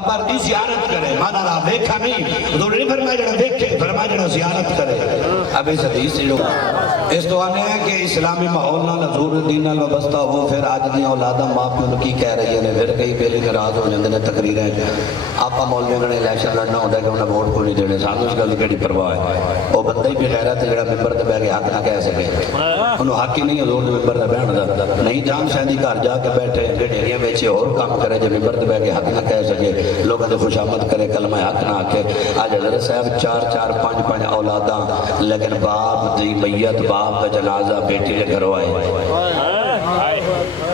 قبر دی زیارت کرے، مانا رہا دیکھا نہیں، حضور نے فرمایا جڑا دیکھے، فرمایا جڑا زیارت کرے۔ اب اس حدیث سے لوگ اس تو آنے ہیں کہ اسلامی ماحول نہ حضور دین نال وابستہ ہو، پھر آج دی اولاداں ماں پیو کی کہہ رہی ہیں، پھر کئی بیلی ناراض ہو جاندے نے تقریریں آپا مولویوں نے الیکشن لڑنا ہوتا ہے کہ انہیں ووٹ کو نہیں دینے، سانوں اس گل کیڑی پرواہ ہے؟ وہ بندہ ہی بغیرت ہے جڑا ممبر تے بیٹھ کے حق نہ کہہ سکے، انہوں حق ہی نہیں حضور دے ممبر تے بیٹھن دا، نہیں جان سیندی گھر جا کے بیٹھے ڈھیریاں وچ اور کام کرے جو ممبر تے بیٹھ کے حق نہ کہہ سکے، لوگوں نے خوشامد کرے کلمہ حق نہ آکے۔ آج حضرت صاحب چار چار پانچ پانچ اولاداں، لیکن باپ دی میت باپ کا جنازہ بیٹی کے گھروں آئے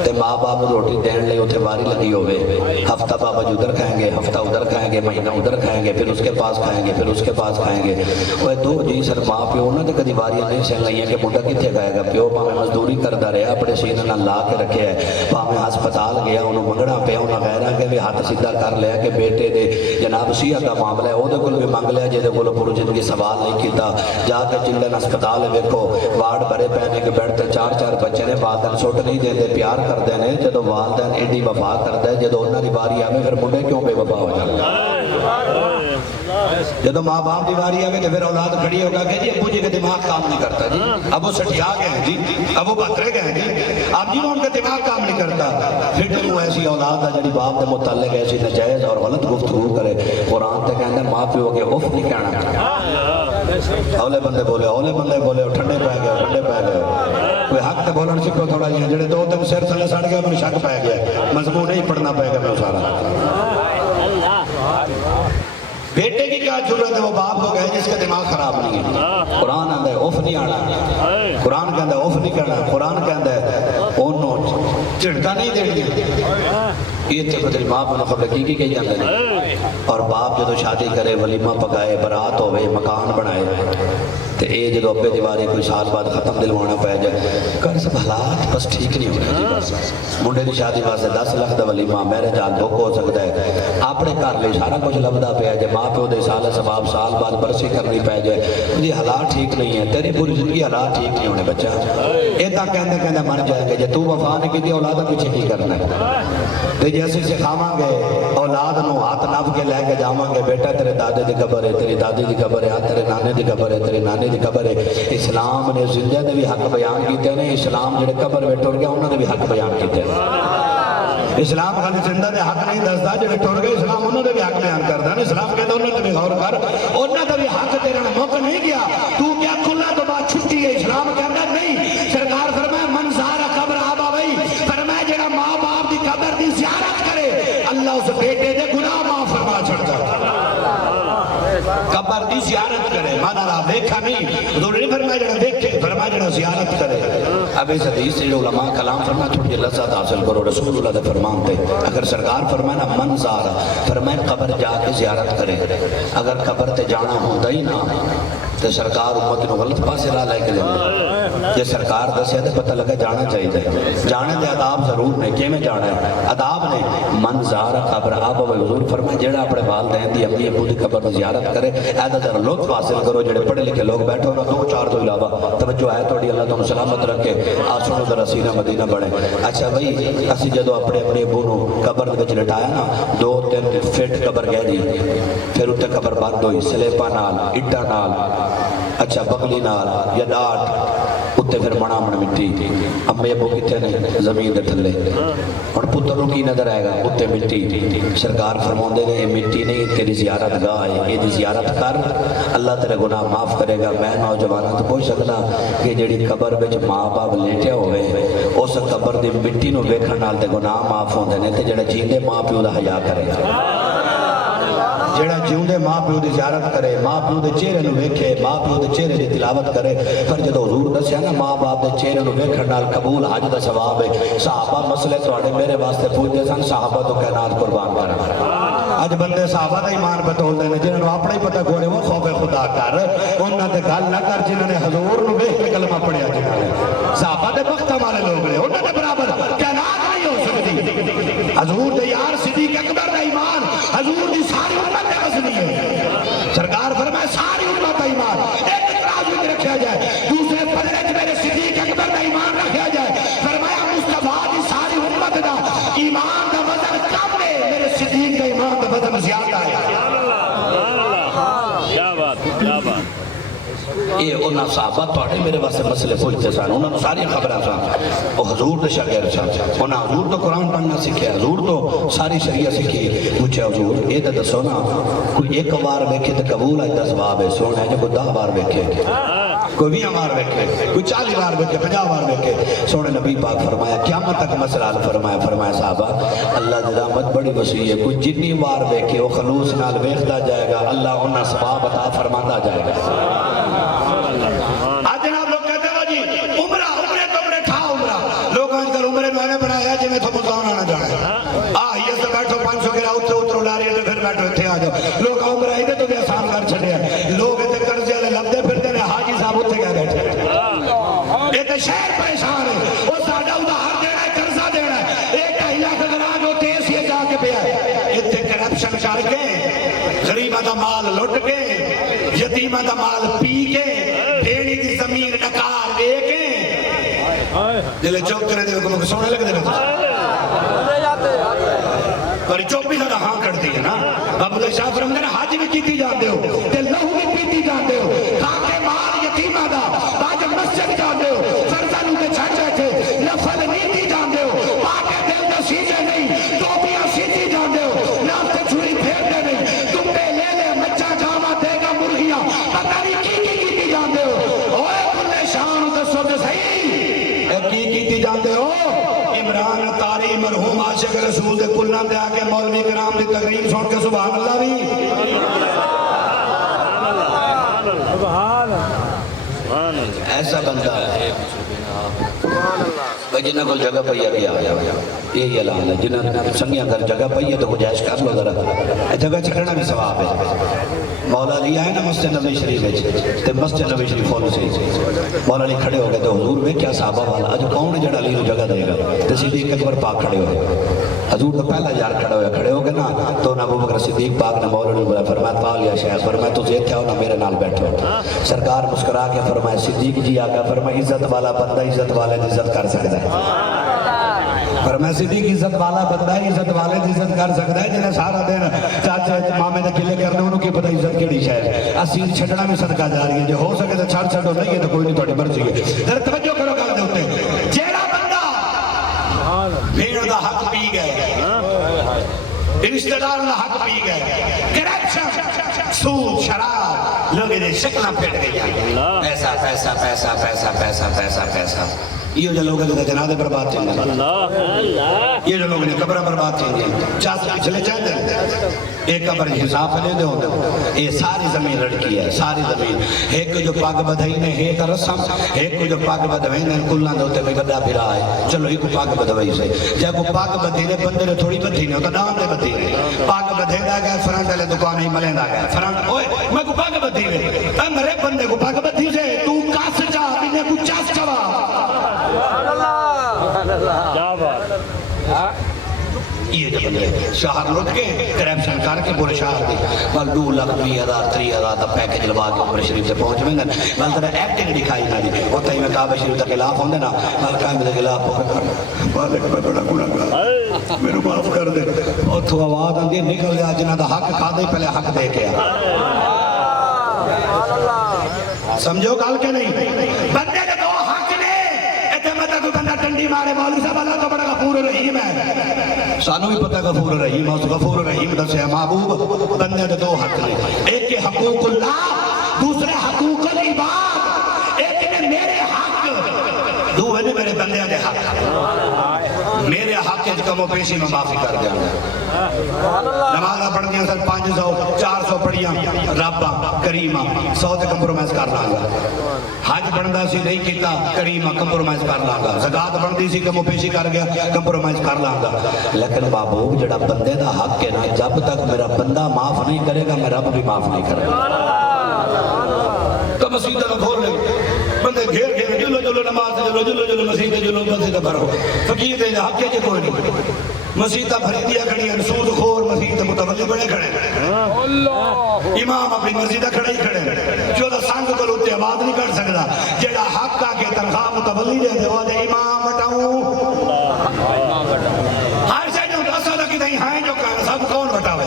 تے ماں باپ روٹی دین لے اتھے واری لگی ہوئے، ہفتہ بابا جو ادھر کھائیں گے، ہفتہ ادھر کھائیں گے، مہینہ ادھر کھائیں گے، پھر اس کے پاس کھائیں گے، پھر اس کے پاس کھائیں گے۔ وہ دو جی سر ماں پیو نہ تے کدی واریاں نہیں سن لئیاں کہ منڈا کتھے کھائے گا، پیو پاہمیں مزدوری کردا رہا اپنے سینہ نہ لا کے رکھے ہے، پاہمیں ہسپتال گیا انہوں منگنا پہ انہوں غیرہ کے بھی ہاتھ سیدھا کر لیا کہ بیٹے دے جناب سیاہ کا معاملہ ہے، او دے کل بھی منگ لیا جے دے کل پورو زندگی سوال نہیں کیتا، جا کے چلڈرن ہسپتال ویکھو وارڈ بھرے پہنے کے بیٹھتے چار چار بچے نے والدین سوٹ نہیں دیندے پیار کر دینے، جدو والدین ایڈی وفا کرتا ہے، جدو انہاں دی باری آوے پھر منڈے کیوں بے وفا ہو جاتا ہے؟ جدو ماں باپ دی باری آوے تو پھر اولاد کھڑی ہوگا کہ جی ابو جی کا دماغ کام نہیں کرتا جی، ابو سٹھیا گئے ہیں جی، ابو بھترے گئے ہیں جی، اب جی ان کا دماغ کام نہیں کرتا، پھر وہ ایسی اولاد ہے جڑی باپ دے متعلق ایسی نجائز اور غلط گفتگو کرے، قرآن تے کہندے ماں پیو کے اف نہیں کہنا۔ اولے بندے بولے ٹھنڈے پہ گئے ٹھنڈے پہ گئے، کوئی حق تے بولن سکھو تھوڑا جی، جڑے دو تین سر تھلے سڑ گئے مجھے شک پہ گیا، مضمون نہیں پڑھنا پائے گا میں سارا۔ بیٹے کی کیا ضرورت ہے، وہ باپ کو کہے جس کا دماغ خراب نہیں ہے، قرآن آندہ ہے اوف نہیں آنا، قرآن کہندہ ہے اوف نہیں کرنا، قرآن کہندہ ہے انہوں چڑھتا نہیں دینی، یہ تے بدل ماں بنا خبر کی کہی جاندے ہیں، اور باپ جدو شادی کرے ولیمہ پکائے برات ہوئے مکان بنائے تے اے جدو ابے دیوارے کوئی سال بعد ختم دلوانا پہ جائے کر سب حالات بس ٹھیک نہیں ہونے جی، بس منڈے دی شادی واسطے 10 لاکھ دا ولیمہ میرے جان بھوک ہو سکتا ہے، اپنے کر لے سارا کچھ لبدا پہ جائے، ماں پیو دے سال ثواب سال بعد برسی کرنی پہ جائے، یہ حالات ٹھیک نہیں ہے، تیری پوری زندگی حالات ٹھیک نہیں ہونے بچہ، ایتا کہندے مر جائے گے، جے تو وفا نہیں کی اولادہ پیچھے کی کرنا ہے، تے جیسے سکھاواں گے اولاد نو ہاتھ ناپ کے لے کے جاواں گے، بیٹا تیرے دادے دی قبر ہے، تیری دادی دی قبر ہے، تیرے نانے دی قبر ہے، تیرے نانے دی قبر ہے۔ اسلام نے زندہ دے بھی حق بیان کیتے ہیں، اسلام جڑے قبر میں ٹر گیا انہوں نے بھی حق بیان کیتے ہیں۔ اسلام خالی زندہ دے حق نہیں دستا، جڑے ٹر گئے اسلام انہوں نے بھی حق بیان کرتا ہے، اسلام کہتا ہے انہوں نے بھی غور کر، انہوں نے بھی حق تیرا موقع نہیں گیا، تو کیا کھلا تو بات چھٹی ہے، اسلام کہتا ہے نہیں، سرکار فرمائے من زارہ قبر آبا وئی، فرمائے جڑا ماں باپ دی قبر دی زیارت کرے اللہ اس بیٹے دے گناہ معاف فرما چھڑتا ہے۔ قبر دی زیارت کرے، مانا رہا دیکھا نہیں، حضور نے فرمایا جڑا دیکھے، فرمایا جڑا زیارت کرے۔ اب اس حدیث سے علماء کلام فرمایا تھوڑی لذت حاصل کرو، رسول اللہ دے فرمان تے اگر سرکار فرمائے نا من زارہ، فرمائے قبر جا کے زیارت کرے، اگر قبر تے جانا ہوتا ہی نہ تو سرکار امت نو غلط پاسے راہ لے کے لیں، یہ سرکار دسیا تے پتہ لگا جانا چاہیے، جانے دے عذاب ضرور نے، کیویں جانا ہے عذاب نے، من زارہ قبر آبا و حضور فرمائے جڑا اپنے والدین دی امی ابو دی قبر دی زیارت کرے، ایدہ ذرا لطف حاصل کرو، جڑے پڑھے لکھے لوگ بیٹھو نا دو چار تو علاوہ توجہ ہے توڑی اللہ تم سلامت رکھے، آسنو ذرا سینہ مدینہ بڑھے۔ اچھا بھئی اسی جدو اپنے ابو نو قبر دے وچ لٹایا نا، 2-3 فٹ قبر گئے دی، پھر اتنے قبر بند ہوئی سلیپا نال اٹا نال، اچھا بغلی نال یا ڈاٹ اتنے پھر منا من مٹی، امی ابو کتے نے زمین دے تھلے، اور پتر نو کی نظر آئے گا اتنے مٹی، سرکار فرماندے نے یہ مٹی نہیں تیری زیارت گاہ ہے، یہ زیارت کر اللہ تیرے گناہ معاف کرے گا۔ میں نوجوانوں تو پوچھ سکتا کہ جڑی قبر وچ ماں باپ لیٹے ہوئے اس قبر دی مٹی نو ویکھن نال تے گناہ معاف ہوندے نے، تے جڑا جیندے ماں پیو دا حیا کرے گا، جڑا جیوندے ماں پیو دی زیارت کرے، ماں پیو دے چہرے نو ویکھے، ماں پیو دے چہرے دی تلاوت کرے، پر جدو حضور دسیا نا ماں باپ دے چہرے نو ویکھن نال قبول حج دا ثواب ہے، صحابہ مسئلے تواڈے میرے واسطے پوچھدے سن، صحابہ تو کائنات قربان کرا، اج بندے صحابہ دا ایمان پہ تولدے نے، جنہاں نو اپنا ہی پتہ کوئی وہ خوف خدا کر، انہاں تے گل نہ کر جنہاں نے حضور نو ویکھ کے کلمہ پڑھیا، جنہاں نے صحابہ دے وقت والے لوگ نے، انہاں دے برابر کائنات نہیں ہو سکتی، حضور دے یار صدیق اکبر دا ایمان حضور دی ساری امت دے وسنی ہے، سرکار فرمائے ساری امت دا ایمان ایک اعتراض میں رکھا جائے، دوسرے پلڑے وچ میرے صدیق اکبر دا ایمان رکھا جائے، فرمایا مصطفیٰ دی ساری امت دا ایمان دا وزن کم ہے، میرے صدیق دا ایمان دا تو وزن زیادہ ہے. کیا بات کیا بات. یہ انہاں صحابہ توڑے میرے واسطے مسئلے پوچھتے سن, انہوں نے ساری خبریں سن. وہ حضور دے شاگرد سن, انہاں حضور تو قرآن پڑھنا سکھیا, حضور تو ساری شریعت سکھی. پوچھے حضور یہ تو دسو نا, کوئی ایک بار ویکھے تو قبول ہے 10 باب ہے, سونا ہے جو کوئی 10 بار ویکھے, کوئی 20 بار ویکھے, کوئی 40 بار ویکھے, 50 بار ویکھے. سونے نبی پاک فرمایا قیامت تک مسئلہ حل فرمایا. فرمایا صحابہ اللہ دی رحمت بڑی وسیع ہے, کوئی جتنی بار ویکھے وہ خلوص نال ویکھدا جائے گا, اللہ انہاں ثواب عطا فرماندا جائے گا. آج جناب لوگ کہتے ہیں جی عمرہ تو عمرے تھا عمرہ, لوگ آج کل عمرے میں نے بنایا جی میں تو مزدان آنا جانا ہے. یہ سے بیٹھو 500 گرا اترو لاری ہے تو پھر بیٹھو اتھے آ جاؤ. لوگ عمرہ ہی تو بھی آسان کر چھڑے ہیں, لوگ اتنے قرضے والے لبدے پھرتے ہیں, حاجی صاحب اتھے گئے بیٹھے ہیں. یہ تو شہر پریشان ہے, وہ ساڈا ادھار دینا ہے, قرضہ دینا ہے, 1.5 لاکھ گراج ہوتے ہیں یہ جا کے پیا ہے. اتنے کرپشن کر کے, غریبہ دا مال لٹ کے, یتیمہ دا مال پی کے, بھیڑی دی زمین ڈکار دے کے, دلے چوک کرے دے کو سونے لگ دے رہے پر چوپی زیادہ ہاں کرتی ہے نا. بابو دے شاہ فرمدے نے حاج بھی کیتی جاندے ہو, تے لہو بھی پیتی جاندے ہو, کھاکے مال یتیمہ دا باج مسجد جاندے ہو, فرزانوں کے چھاچے تھے نفل نیتی جاندے ہو, پاکے دل دے سیجے نہیں ٹوپیاں سیتی جاندے ہو, نافتے چھوڑی پھیرتے نہیں, تم پہ لے لے مچا جاما دے گا مرغیاں, پتہ نہیں کی کیتی جاندے ہو. اوے کلے شان دسو دے صحیح کی کیتی جاندے ہو. عمران تاری مرحوم عاشق رسول دے کلنا دے آگے مولوی کرام دی تقریر سن کے سبحان اللہ بھی ایسا بندہ ہے جنہ کو جگہ پہیا بھی آیا. یہی اعلان ہے جنہ سنگیاں در جگہ پہیا تو گجائش کر لو ذرا, جگہ چھڑنا بھی ثواب ہے. مولا علی آئے نا مسجد نبی شریف تے مسجد نبی شریف فول سی, مولا علی کھڑے ہو گئے تو حضور میں کیا صحابہ والا اج کون ہے جڑا علی کو جگہ دے گا, تے صدیق اکبر پاک کھڑے ہوئے. حضور تو پہلا یار کھڑے ہو گئے نا, تو ابو بکر صدیق پاک نے مولا علی بولا, فرمایا پال یا شیخ, فرمایا تو زیت آؤ نا میرے نال بیٹھو. سرکار مسکرا کے فرمایا صدیق جی آگا, فرمایا عزت والا بندہ عزت والے دی عزت کر سکتا ہے. فرمایا صدیق عزت والا بندہ عزت والے دی عزت کر سکتا ہے, جنہیں سارا دن چاچے مامے دے قلے کرنے انہوں کی پتہ عزت کیڑی شے ہے. اسیر چھڑنا بھی صدقہ جاری ہے, جو ہو سکے تو چھڑ چھڑو, نہیں ہے تو کوئی نہیں, تھوڑی مرضی ہے. ذرا توجہ کرو گل دے اوتے, جیڑا بندہ بھیڑ دا حق پی گئے, رشتہ دار دا حق پی گئے, کرپشن سود شراب لوگے دے شکلاں پھٹ گئی, پیسہ پیسہ پیسہ پیسہ پیسہ پیسہ پیسہ, یہ جو لوگ نے جنازے برباد تھیں گے, یہ جو لوگ نے قبرہ برباد تھیں گے, چاس پچھلے چاہتے ہیں ایک قبر حساب لے دے ہوتے. یہ ساری زمین لڑکی ہے, ساری زمین. ایک جو پاک بدھائی نے ایک رسم, ایک جو پاک بدھائی نے کلنا دے ہوتے میں گدہ پھرا ہے, چلو ایک پاک بدھائی سے جب وہ پاک بدھی نے بندے نے تھوڑی بدھی نے ہوتا ڈان دے بدھی نے پاک بدھے دا گئے, فرنٹ والے دکان ہی ملیں دا گئے, فرنٹ اوئے میں کو پاک بدھی نے مرے بندے کو پاک بدھی سے تو کاس چاہ بینے کو چاس چوا. کیا بات. یہ جب شہر لوٹ کے کرپشن کر کے پورے شہر دی 2 لاکھ 20,000 30,000 دا پیکج لوا کے عمر شریف سے پہنچ میں گے, بل ترہ ایکٹنگ دکھائی نہ دی. ہوتا ہی میں کعبہ شریف کے خلاف ہوں دے نا, کعبہ کے خلاف مالک میں بڑا گناہ گار میرے معاف کر دے, اور تو آواز آندھی نکل جا جنہ دا حق کھا دے پہلے حق دے کے. سمجھو گل کے نہیں, بندے کے دو حق نے, ایتے میں کوئی بندہ ٹنڈی مارے مولوی صاحب اللہ تو بڑا غفور رحیم ہے, سانو بھی پتہ غفور رحیم ہے, اس غفور رحیم دسے محبوب. بندے کے دو حق نے, ایک کے حقوق اللہ, دوسرے حقوق العباد. ایک نے میرے حق, دو ہے میرے بندے کے حق. میرے حق کے کم و پیشی میں معافی کر دیا. نمازہ پڑھ دیا سر 500 400 پڑھیاں, ربا کریمہ 100 تے کمپرومائز کر لانگا. حج بڑھندا سی نہیں کیتا, کریمہ کمپرومائز کر لانگا. زکاة بڑھندی سی کم و پیشی کر گیا, کمپرومائز کر لانگا. لیکن محبوب جڑا بندے دا حق ہے نا, جب تک میرا بندہ معاف نہیں کرے گا میں رب بھی معاف نہیں کرے گا. تو مسیح دا کھول لے بندے گھیر گھیر جلو جلو نماز جلو جلو جلو مسیح جلو مسیح بھرو, فقیر دے حق ہے کوئی نہیں. مسیح بھری دیا کھڑی ہے, سود خور مسیح متولی بڑے کھڑے, امام اپنی مسجد کھڑے ہی کھڑے, جو دا سنگ کو لوتے آواز نہیں کر سکتا. جیڑا حق کا کے تنخواہ متولی دے دے وہ دے امام بٹاؤں. ہر شاید جو اصل کی نہیں ہیں جو سب کون بٹاوے.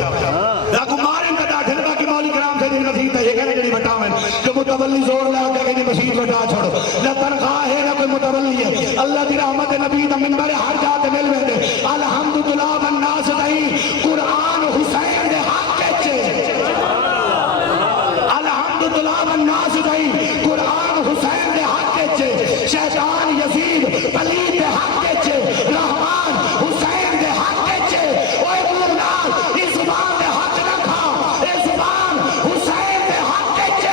والناس نہیں قرآن حسین دے حق وچ شیطان یزید پلید دے حق وچ رحمان حسین دے حق وچ اوے مومنا اس زبان دے حق نہ کھا اس زبان حسین دے حق وچ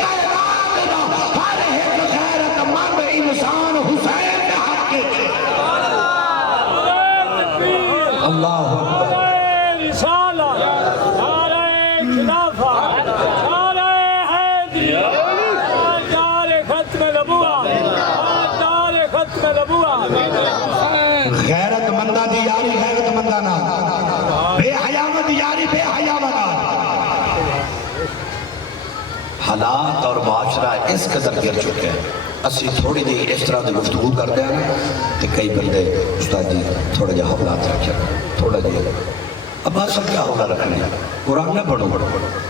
کائنات دا ہر ایک غیرت مند انسان حسین دے حق وچ اللہ اکبر رسالہ نعرہ خلافہ نعرہ حیدری نعرہ ختم نبوت نعرہ ختم نبوت غیرت مندہ دی یاری غیرت مندہ نا بے حیامت یاری بے حیامت حالات اور معاشرہ اس قدر گر چکے ہیں اسی تھوڑی دی اس طرح دی گفتگو کرتے ہیں کہ کئی بندے استاد جی تھوڑا جا حوالات رکھے تھوڑا جا اب آپ سب کیا ہوگا رکھنے قرآن نہ پڑھو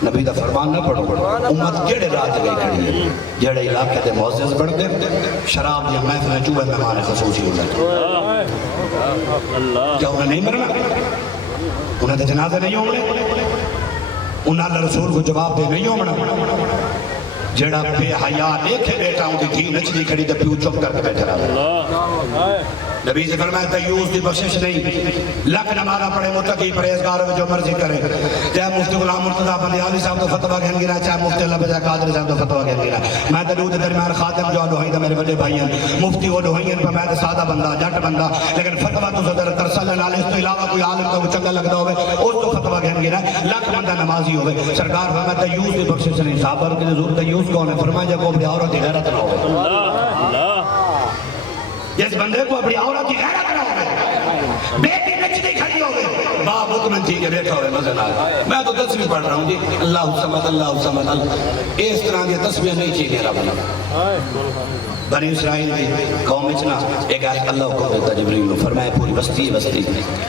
نبی دا فرمان نہ پڑھو امت کیڑے راج گئی کھڑی ہے جڑے علاقے دے معزز بڑھ دے شراب یا محفل چوبے مہمان خصوصی ہوگا کیا انہیں نہیں مرنا انہیں تو جنازے نہیں ہونے انہیں اللہ رسول کو جواب دے نہیں ہونا جڑا بے حیاء دیکھے بیٹا ہوں کہ تھی نچلی کھڑی دے پیو چپ کر کے بیٹھا رہا نبی سے فرمایا تیوز دی بخشش نہیں لکھ نمازہ پڑھے متقی پریزگار جو مرضی کرے چاہے مفتی غلام مرتضی بندیالی صاحب تو فتوہ گھن گینا چاہے مفتی اللہ بجا قادر صاحب تو فتوہ گھن گینا میں درود درمیان خاتم جو لوہین دا میرے بڑے بھائی ہیں مفتی وہ لوہین پر میں سادہ بندہ جٹ بندہ لیکن فتوہ تو صدر ترسل نالے اس تو علاوہ کوئی عالم تو چنگا لگتا ہوئے اس تو فتوہ گھن گینا لکھ بندہ نمازی ہوئے سرکار فرمایا تیوز دی بخشش نہیں صحابہ کے ضرور تیوز کون ہے فرمایا جب وہ اپنی عورت کی غیرت نہ ہوئے جس بندے کو اپنی عورت کی غیرت نہ ہوئے بیٹی نچنی کھڑی ہوئے باپ حکمن تھی کہ بیٹھا ہوئے مزے نہ میں تو تصویر پڑھ رہا ہوں جی اللہ سمد اس طرح کی تصویر نہیں چاہیے رب نے بنی اسرائیل کی قوم اچنا ایک آیت اللہ کو دیتا جبریل فرمائے پوری بستی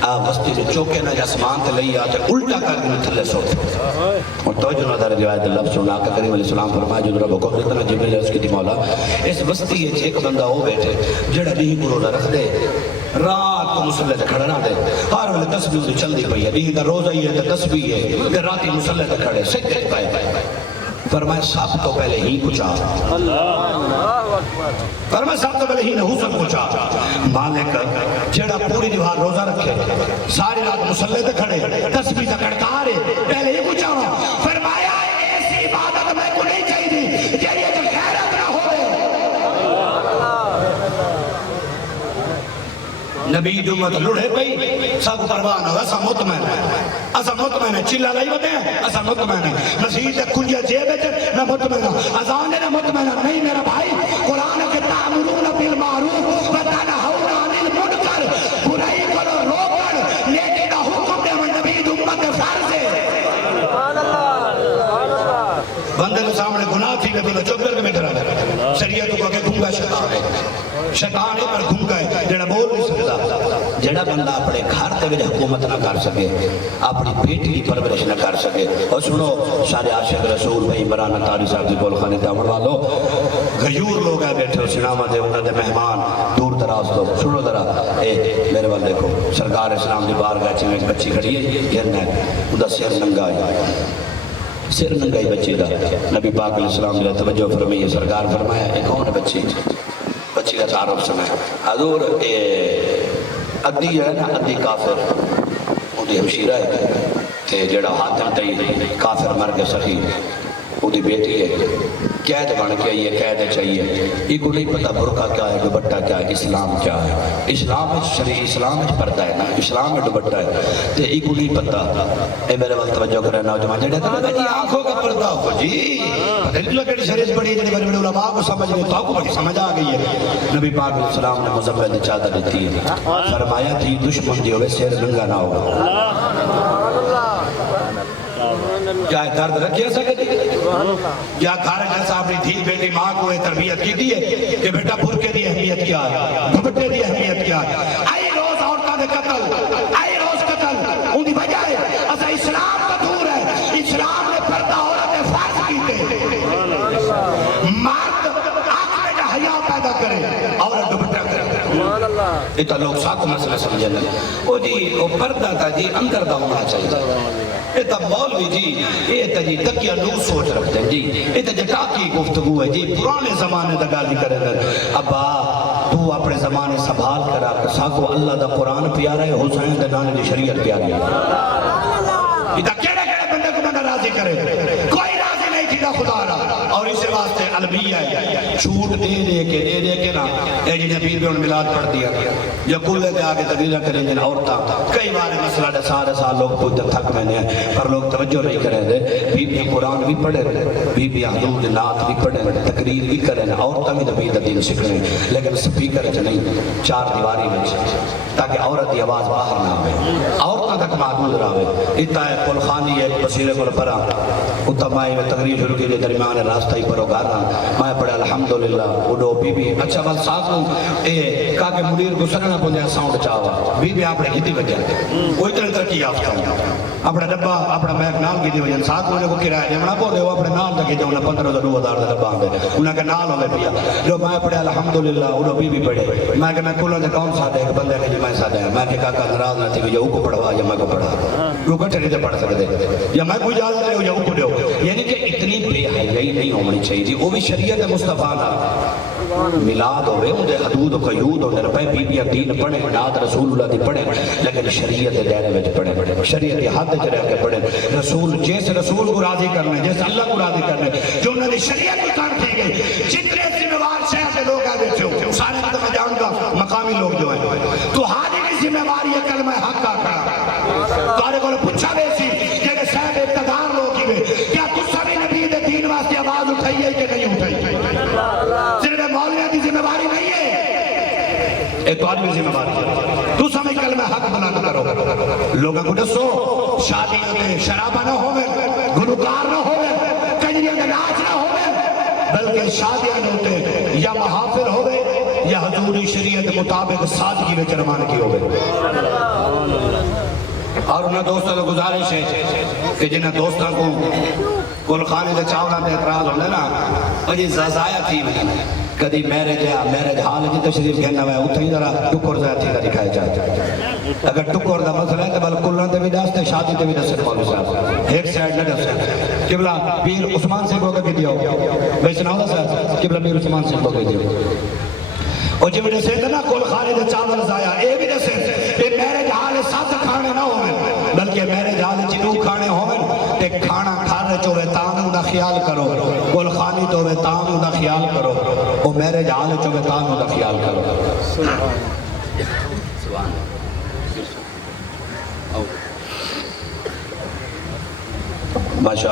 آپ بستی جو چوکے نہ جسمان تے لئی آتے الٹا کر کے تھلے سوتے اور توجہ نہ دار روایت اللہ سنا کہ کریم علیہ السلام فرمائے جو رب کو دیتا جبریل اس کی دی مولا اس بستی ایک بندہ ہو بیٹھے جڑا نہیں کو روزہ رکھ دے رات کو مسلح تے کھڑا نہ دے ہر ویلے تسبیح دی چل دی پئی ہے یہ روزہ ہی ہے تسبیح ہے کہ راتی مسلح تے کھڑے سجدے پائے فرمایا سب تو پہلے ہی کچھ آ فرمایا سب تو پہلے ہی نحو سب کچھ آ مالک جڑا پوری دیوار روزہ رکھے ساری رات مسلح تے کھڑے تسبیح تے کڑکارے پہلے ہی کچھ آ فرمایا ایسی عبادت میں کو نہیں چاہیے تھی کہ یہ تو غیرت نہ ہوئے نبی امت لڑے پئی سب پرواہ نہ اسا مطمئن ہے چلا لائی وتے ہیں اسا مطمئن ہے مسیح تے کنجے جیب وچ نہ مطمئن اذان نہ مطمئن نہیں میرا بھائی قرآن کے تأمرون بالمعروف وتنہون عن المنکر برائی کرو روکن نیکی دا حکم دے نبی امت فرض ہے بندے کے سامنے گناہ تھی کہ بندہ چپ کر کے بیٹھا رہا شریعت کو کہ گھومگا شیطان ہے پر گھومگا ہے جڑا بول نہیں سکتا جڑا بندہ اپنے گھر تے وچ حکومت نہ کر سکے اپنی بیٹی کی پرورش نہ کر سکے اور سنو سارے عاشق رسول بھائی عمران اتاری صاحب دی گول خانے دامن والو غیور لوگ ہیں بیٹھے ہو سنامہ دے انہوں دے مہمان دور دراز لوگ سنو ذرا اے میرے والے دیکھو سرکار اسلام دی بارگاہ میں ایک بچی کھڑی ہے گرنا ہے ادا سر ننگا ہے سر ننگائی بچی دا نبی پاک علیہ السلام نے توجہ فرمائی سرکار فرمایا ایک کون ہے بچی کا تعارف سنائے حضور ادھی ہے نا ادھی کافر انہی ہمشیرہ ہے تے جڑا حاتم تے کافر مر کے سخی انہی بیٹی ہے قید بن کے یہ قید چاہیے یہ کو نہیں پتا برقع کیا ہے دوپٹہ کیا ہے اسلام کیا ہے اسلام شریع اسلام پردہ ہے نا اسلام میں دوپٹہ ہے تے یہ کو نہیں پتا اے میرے وقت توجہ کرے نوجوان جڑے تو جی آنکھوں کا پردہ ہو جی پتہ نہیں لگے شریعت بڑی جڑی بڑی بڑی علماء کو سمجھ نہیں تو کو بڑی سمجھ آ گئی ہے نبی پاک علیہ السلام نے مزمل نے چادر دیتی ہے فرمایا تھی دشمن دی ہوئے سیر ننگا نہ ہوگا کیا درد رکھے سکے کیا گھر جیسا اپنی دھی بیٹی ماں کو تربیت کی دی ہے کہ بیٹا برکے دی اہمیت کیا ہے دوپٹے دی اہمیت کیا ہے آئی روز عورتوں نے قتل آئی روز قتل ان کی وجہ ہے ایسا اسلام کا دور ہے اسلام نے پردہ عورتیں فرض کیتے مرد آنکھ میں جو حیاء پیدا کرے عورت دوپٹہ کرے اتنا لوگ ساتھ مسئلہ سمجھے وہ جی وہ پردہ تھا جی اندر دا ہونا چاہیے یہ تو مولوی جی یہ تو جی تکیہ نو سوچ رکھتے ہیں جی یہ تو جٹا کی گفتگو ہے جی پرانے زمانے دا گالی کرے گا ابا تو اپنے زمانے سنبھال کر آکر ساکو اللہ دا قرآن پیارا ہے حسین دا نانے دی شریعت پیاری ہے یہ تو کیڑے کیڑے بندے کو بندہ راضی کرے کوئی راضی نہیں تھی دا خدا رہا اور اس واسطے علمیہ ہے چھوٹ دے کے نا اے جنہیں پیر پہ ان ملاد پڑھ دیا یا کلے دے آگے تقریرہ کریں جن عورتاں کئی بار مسئلہ دے سارے سال لوگ پوچھتے تھک میں نے پر لوگ توجہ نہیں کریں دے بی قرآن بھی پڑھیں بی حدود نات بھی پڑھیں تقریر بھی کریں عورتاں بھی نبی دین سکھیں لیکن سپیکر چ نہیں چار دیواری میں تاکہ عورت کی آواز باہر نہ آئے عورتاں تک محدود رہے اتنا ہے کلخانی ہے بصیرے کو پڑھا اتنا میں تقریر شروع کی درمیان راستہ ہی پرو گارنا میں پڑھا الحمدللہ اڈو بی بی اچھا بس ساتھ ہوں اے کہا کہ مدیر کو سننا پہنچا ساؤنڈ چاہوا بی بی آپ نے کھتی بجا کوئی طرح ترقی یافتہ ہوں اپنا ڈبا اپنا میک نال کی دی وجہ ساتھ مجھے کو کرایہ جمنا پڑے ہو اپنے نال تک جاؤں 15,000 دا ڈبا آندے انہاں کے نال ہوئے پیا جو میں پڑھے الحمدللہ اڈو بی بی پڑھے میں کہ میں کلوں دے کون ساتھ ہے ایک بندے کہ جی میں ساتھ ہے میں کہ کہا ناراض نہ تھی کہ کو پڑھوا یا میں کو پڑھا وہ کٹھے نہیں پڑھ سکتے یا میں کوئی اجازت دے یا کو دے یعنی کہ اتنی بے حیائی نہیں ہونی چاہیے جی وہ بھی شریعت مصطفیٰ نہ میلاد ہوئے ان دے حدود و قیود ہونے رپے بی بی دین پڑھیں ناد رسول اللہ دی پڑھیں لیکن شریعت دائرے وچ پڑھیں شریعت دی حد وچ رہ کے پڑھیں رسول جیسے رسول کو راضی کرنے جیسے اللہ کو راضی کرنے جو انہوں نے شریعت کو کام کی گئی جتنے ذمہ وار شہر کے لوگ آگے تھے سارے کو میں جانتا مقامی لوگ جو ہیں تو ہاری کی ذمہ واری ہے کلمہ حق کا کھڑا تارے کو پوچھا بے سی کہ صاحب اقتدار لوگ ہی کیا تو سبھی نبی دے دین واسطے آواز اٹھائی ہے کہ نہیں اٹھائی صرف مولویوں کی ذمہ واری نہیں ہے ایک تو آدمی ذمہ واری ہے تو سمجھ کلمہ حق بلند کرو لوگوں کو دسو شادیوں میں شرابہ نہ ہوئے گلوکار نہ ہوئے کنجریوں کے ناچ نہ ہوئے بلکہ شادیاں ہوتے یا محافل ہوئے یا حضوری شریعت مطابق سادگی میں چرمان کی ہوئے اور انہاں دوستوں کو گزارش ہے کہ جنہاں دوستوں کو کل خانے دے چاولا دے اعتراض ہونے نا وجہ زازایا تھی کدی میرج حال جی تشریف کہنا ہے اتھا ہی ذرا ٹکر زیادہ تھی کا دکھائے جاتے اگر ٹکر دا مسئلہ ہے تو بلکلن دے بھی دستے شادی دے بھی دستے مولوی صاحب ایک سائڈ نہ دستے قبلہ پیر عثمان سے کو کہ دیا ہو بھائی سناؤ دا صاحب قبلہ پیر عثمان سے کو کہ دیا اور جب دسے تھا نا کل خانے دے چاول زایا اے بھی دسے کہ میرج حال ساتھ کھانے نہ ہوئے بلکہ میرج حال جنو کھانے ہوئے تے کھانا کھانے چوے تانو دا خیال کرو کل خانی توے تانو دا خیال کرو وہ میرج حال چوے تانو دا خیال کرو ماشاء